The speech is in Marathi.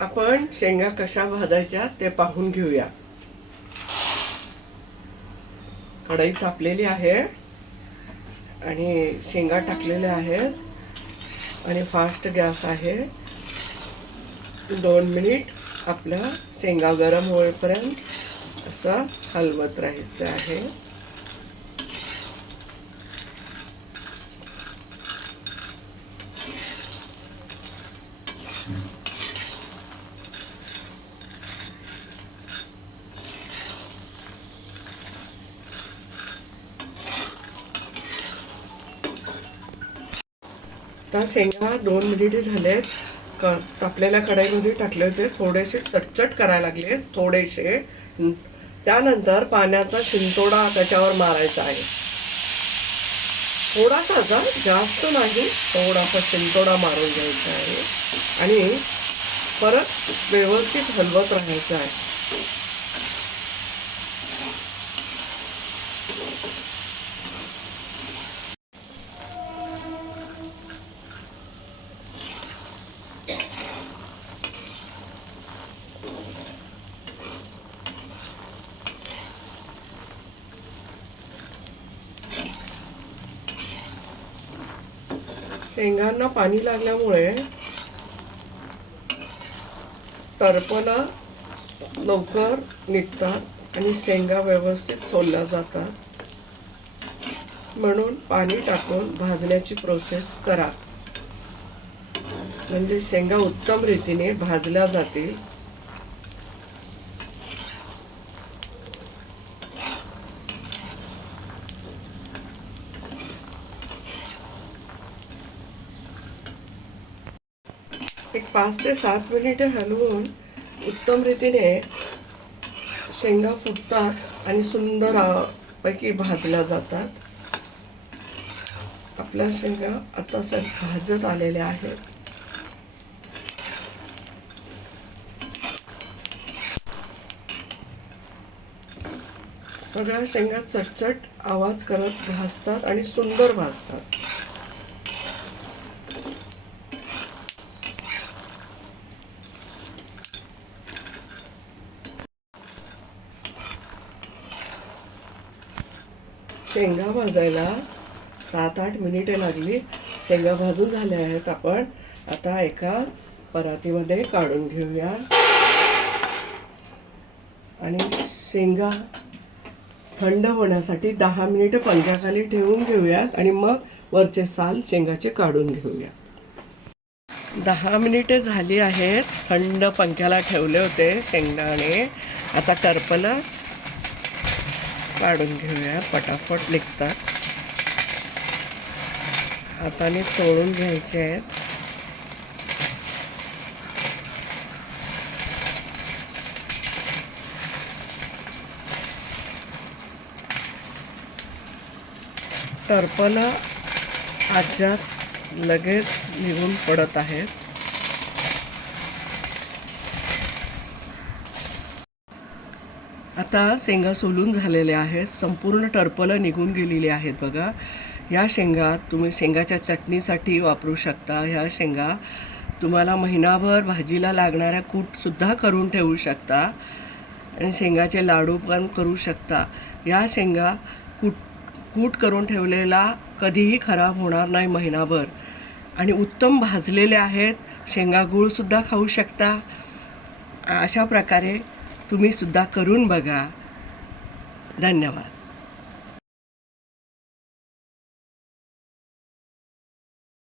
आपण शेंगा कशा भाजायच्या ते पाहून घेऊया। कढई तापलेली आहे आणि शेंगा टाकलेल्या आहेत आणि फास्ट गॅस आहे। 2 मिनिट आपल्या शेंगा गरम होईपर्यंत असं हलवत राहायचं आहे। आता शेंगा 2 मिनिट झालेत। तापलेल्या कढईमध्ये टाकले होते, थोडेसे चटचट करायला लागले थोडेसे। त्यानंतर पाण्याचा शिंतोडा त्याच्यावर मारायचा आहे, थोडासा, जास्त नाही, थोडासा शिंतोडा मारून घ्यायचा आहे आणि परत व्यवस्थित हलवत राहायचं आहे। शेंगांना पाणी लागल्यामुळे टरपणं लवकर निघतात आणि शेंगा व्यवस्थित सोलल्या जातात। म्हणून पाणी टाकून भाजण्याची प्रोसेस करा, म्हणजे शेंगा उत्तम रीतीने भाजल्या जातील। एक 5 ते 7 मिनिटे हलवून उत्तम रीतीने शेंगा फुटतात आणि सुंदर पैकी भाजल्या जातात। आपल्या शेंगा आता भाजत आलेल्या आहेत। सगळ्या शेंगा चटचट आवाज करत भाजतात आणि सुंदर भाजतात। शेंगा भाजायला 7-8 मिनिटे लागली। शेंगा भाजून झाल्या आहेत। आपण आता एका परातीमध्ये काढून घेऊया आणि शेंगा थंड होण्यासाठी 10 मिनिटे पंख्याखाली ठेवून घेऊयात आणि मग वरचे साल शेंगाचे काढून घेऊया। 10 मिनिटे झाली आहेत, थंड पंख्याला ठेवले होते शेंगदाणे। आता टरपलं काढून घेऊया, पटापट निघतात। हाताने चोळून घ्यायचे आहेत। टरपलं आज्यात लगेच निघून पडत आहेत। आता शेंगा सोलून झालेल्या आहेत, संपूर्ण टरपलं निघून गेलेली आहेत बघा। ह्या शेंगा तुम्ही शेंगाच्या चटणीसाठी वापरू शकता। ह्या शेंगा तुम्हाला महिनाभर भाजीला लागणाऱ्या कूटसुद्धा करून ठेवू शकता आणि शेंगाचे लाडू पण करू शकता। या शेंगा कूट करून ठेवलेला कधीही खराब होणार नाही महिनाभर आणि उत्तम भाजलेले आहेत। शेंगा गूळसुद्धा खाऊ शकता। अशा प्रकारे तुम्ही सुद्धा करून बघा। धन्यवाद।